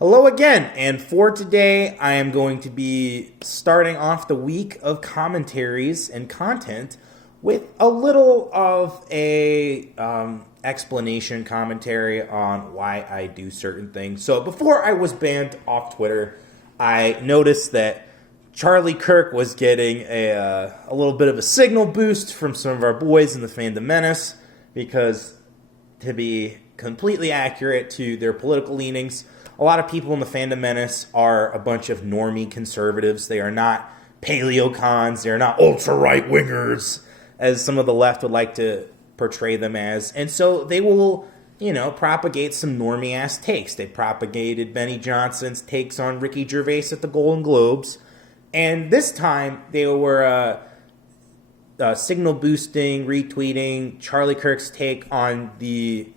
Hello again, and for today I am going to be starting off the week of commentaries and content with a little of a explanation commentary on why I do certain things. So before I was banned off Twitter, I noticed that Charlie Kirk was getting a little bit of a signal boost from some of our boys in the Fandom Menace because, to be completely accurate to their political leanings, a lot of people in the Fandom Menace are a bunch of normie conservatives. They are not paleocons. They are not ultra-right-wingers, as some of the left would like to portray them as. And so they will, propagate some normie-ass takes. They propagated Benny Johnson's takes on Ricky Gervais at the Golden Globes. And this time, they were signal boosting, retweeting Charlie Kirk's take on the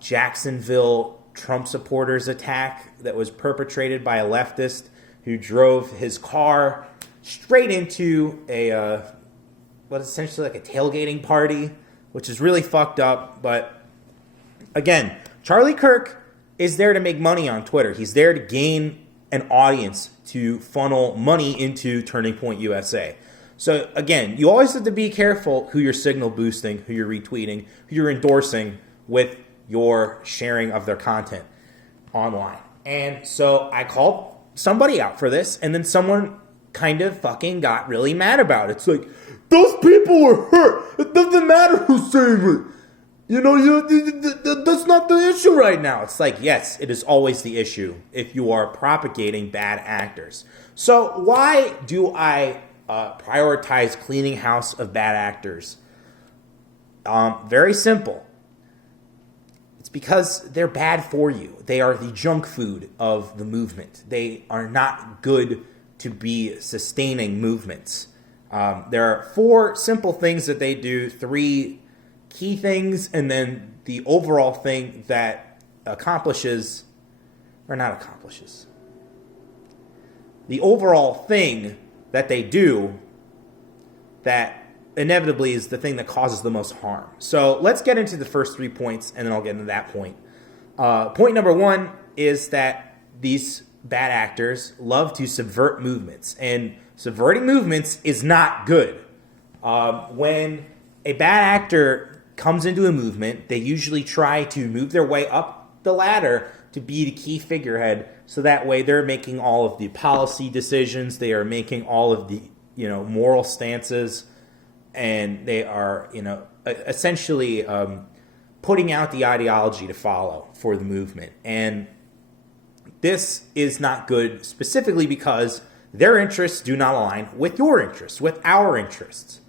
Jacksonville Trump supporters attack that was perpetrated by a leftist who drove his car straight into what is essentially like a tailgating party, which is really fucked up. But again, Charlie Kirk is there to make money on Twitter. He's there to gain an audience to funnel money into Turning Point USA. So again, you always have to be careful who you're signal boosting, who you're retweeting, who you're endorsing with your sharing of their content online. And so I called somebody out for this, and then someone kind of fucking got really mad about it. It's like, those people are hurt. It doesn't matter who's saying it. That's not the issue right now. It's like, yes, it is always the issue if you are propagating bad actors. So why do I prioritize cleaning house of bad actors? Very simple. It's because they're bad for you. They are the junk food of the movement. They are not good to be sustaining movements. There are 4 simple things that they do, 3 key things, and then the overall thing that accomplishes, or not accomplishes. The overall thing that they do that inevitably is the thing that causes the most harm. So let's get into the first 3 points, and then I'll get into that point. Point number 1 is that these bad actors love to subvert movements, and subverting movements is not good. When a bad actor comes into a movement, they usually try to move their way up the ladder to be the key figurehead, so that way they're making all of the policy decisions, they are making all of the moral stances, and they are, essentially putting out the ideology to follow for the movement. And this is not good specifically because their interests do not align with your interests, with our interests.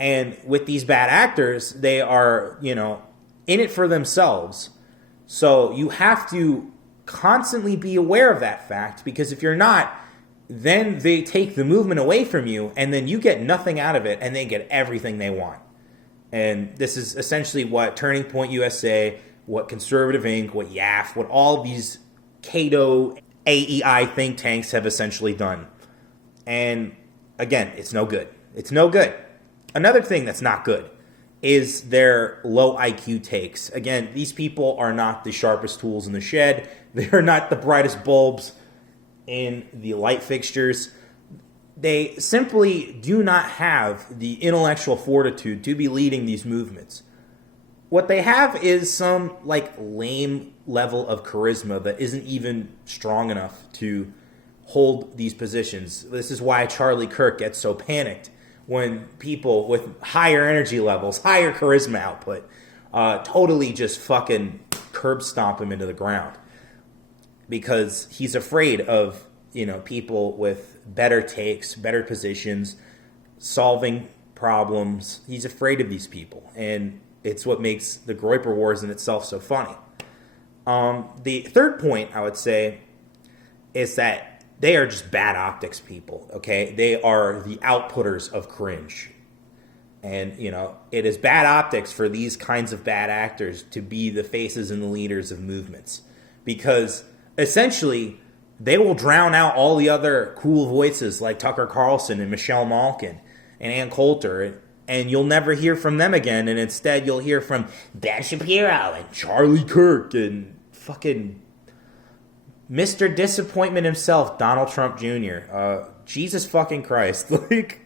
And with these bad actors, they are, in it for themselves. So you have to constantly be aware of that fact, because if you're not, then they take the movement away from you, and then you get nothing out of it, and they get everything they want. And this is essentially what Turning Point USA, what Conservative Inc., what YAF, what all these Cato, AEI think tanks have essentially done. And again, it's no good. It's no good. Another thing that's not good is their low IQ takes. Again, these people are not the sharpest tools in the shed. They are not the brightest bulbs in the light fixtures. They simply do not have the intellectual fortitude to be leading these movements. What they have is some lame level of charisma that isn't even strong enough to hold these positions. This is why Charlie Kirk gets so panicked when people with higher energy levels, higher charisma output, totally just fucking curb stomp him into the ground. Because he's afraid of, people with better takes, better positions, solving problems. He's afraid of these people. And it's what makes the Groyper Wars in itself so funny. The third point, I would say, is that they are just bad optics people, okay? They are the outputters of cringe. And, it is bad optics for these kinds of bad actors to be the faces and the leaders of movements. Because essentially, they will drown out all the other cool voices like Tucker Carlson and Michelle Malkin and Ann Coulter, and you'll never hear from them again, and instead you'll hear from Ben Shapiro and Charlie Kirk and fucking Mr. Disappointment himself, Donald Trump Jr. Jesus fucking Christ. Like,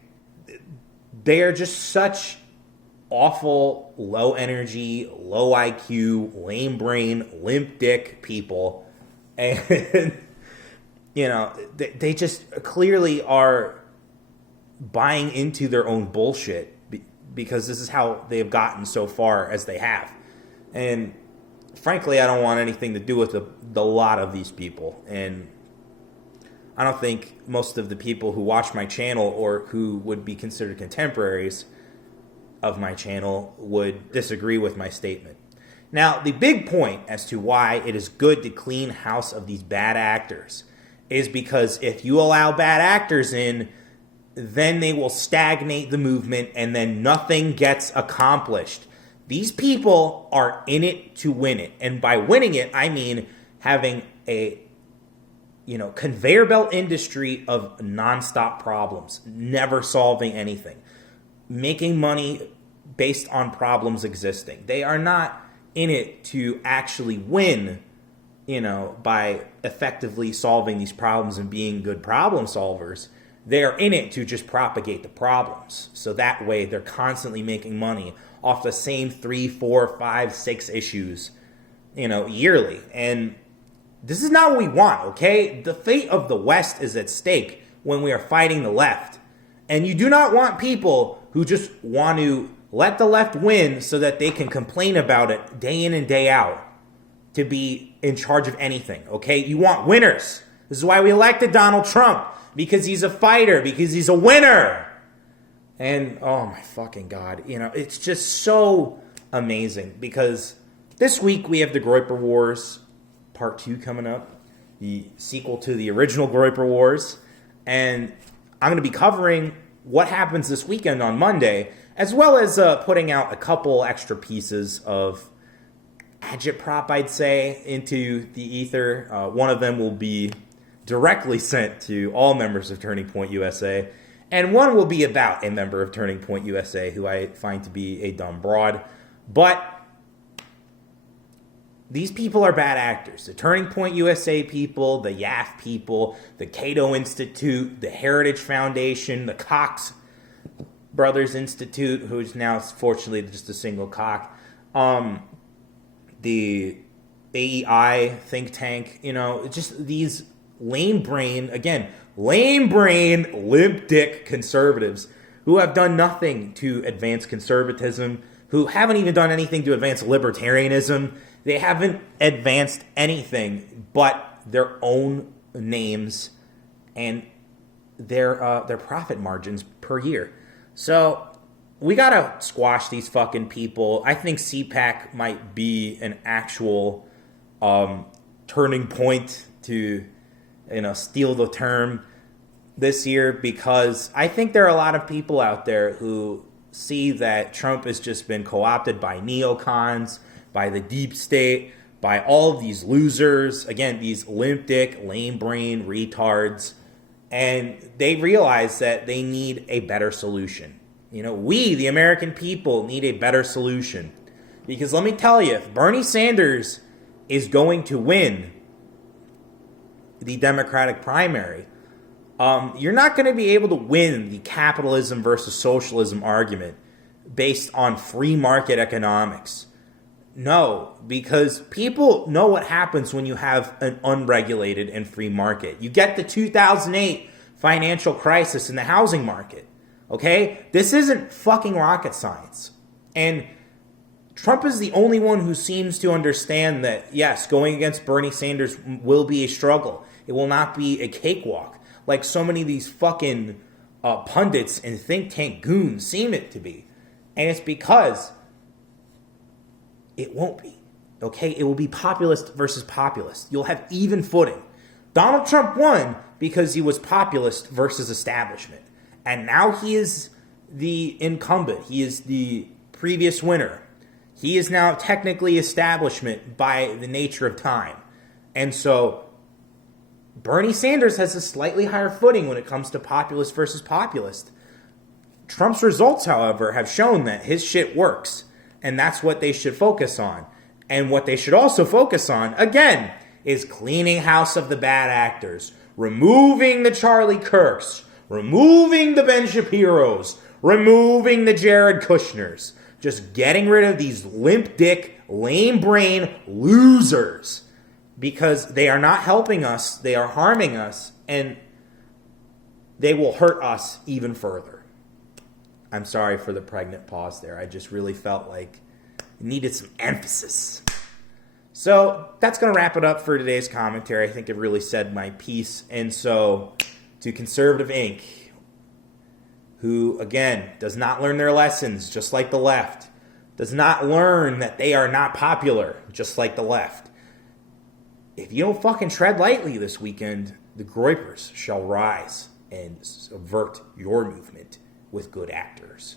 they are just such awful, low energy, low IQ, lame brain, limp dick people. And, you know, they just clearly are buying into their own bullshit because this is how they have gotten so far as they have. And frankly, I don't want anything to do with the lot of these people. And I don't think most of the people who watch my channel or who would be considered contemporaries of my channel would disagree with my statement. Now, the big point as to why it is good to clean house of these bad actors is because if you allow bad actors in, then they will stagnate the movement and then nothing gets accomplished. These people are in it to win it. And by winning it, I mean having a, conveyor belt industry of nonstop problems, never solving anything, making money based on problems existing. They are not in it to actually win, by effectively solving these problems and being good problem solvers. They're in it to just propagate the problems. So that way they're constantly making money off the same 3, 4, 5, 6 issues, yearly. And this is not what we want, okay? The fate of the West is at stake when we are fighting the left. And you do not want people who just want to let the left win so that they can complain about it day in and day out to be in charge of anything, okay? You want winners. This is why we elected Donald Trump, because he's a fighter, because he's a winner. And, oh my fucking God, it's just so amazing because this week we have the Groyper Wars Part 2 coming up, the sequel to the original Groyper Wars. And I'm going to be covering what happens this weekend on Monday, as well as putting out a couple extra pieces of agitprop, I'd say, into the ether. One of them will be directly sent to all members of Turning Point USA, and one will be about a member of Turning Point USA who I find to be a dumb broad. But these people are bad actors. The Turning Point USA people, the YAF people, the Cato Institute, the Heritage Foundation, the Cox Brothers Institute, who's now fortunately just a single cock, the AEI think tank, just these lame brain, limp dick conservatives who have done nothing to advance conservatism, who haven't even done anything to advance libertarianism. They haven't advanced anything but their own names and their profit margins per year. So we gotta squash these fucking people. I think CPAC might be an actual turning point, to steal the term, this year, because I think there are a lot of people out there who see that Trump has just been co-opted by neocons, by the deep state, by all of these losers, again, these limp dick, lame brain retards, and they realize that they need a better solution. We, the American people, need a better solution. Because let me tell you, if Bernie Sanders is going to win the Democratic primary, you're not going to be able to win the capitalism versus socialism argument based on free market economics. No, because people know what happens when you have an unregulated and free market. You get the 2008 financial crisis in the housing market, okay? This isn't fucking rocket science. And Trump is the only one who seems to understand that, yes, going against Bernie Sanders will be a struggle. It will not be a cakewalk, like so many of these fucking pundits and think tank goons seem it to be. And it's because it won't be, okay? It will be populist versus populist. You'll have even footing. Donald Trump won because he was populist versus establishment. And now he is the incumbent. He is the previous winner. He is now technically establishment by the nature of time. And so Bernie Sanders has a slightly higher footing when it comes to populist versus populist. Trump's results, however, have shown that his shit works. And that's what they should focus on. And what they should also focus on, again, is cleaning house of the bad actors, removing the Charlie Kirks, removing the Ben Shapiros, removing the Jared Kushners, just getting rid of these limp dick, lame brain losers, because they are not helping us, they are harming us, and they will hurt us even further. I'm sorry for the pregnant pause there. I just really felt like it needed some emphasis. So that's going to wrap it up for today's commentary. I think it really said my piece. And so to Conservative Inc., who, again, does not learn their lessons, just like the left, does not learn that they are not popular, just like the left. If you don't fucking tread lightly this weekend, the Groypers shall rise and subvert your movement with good actors.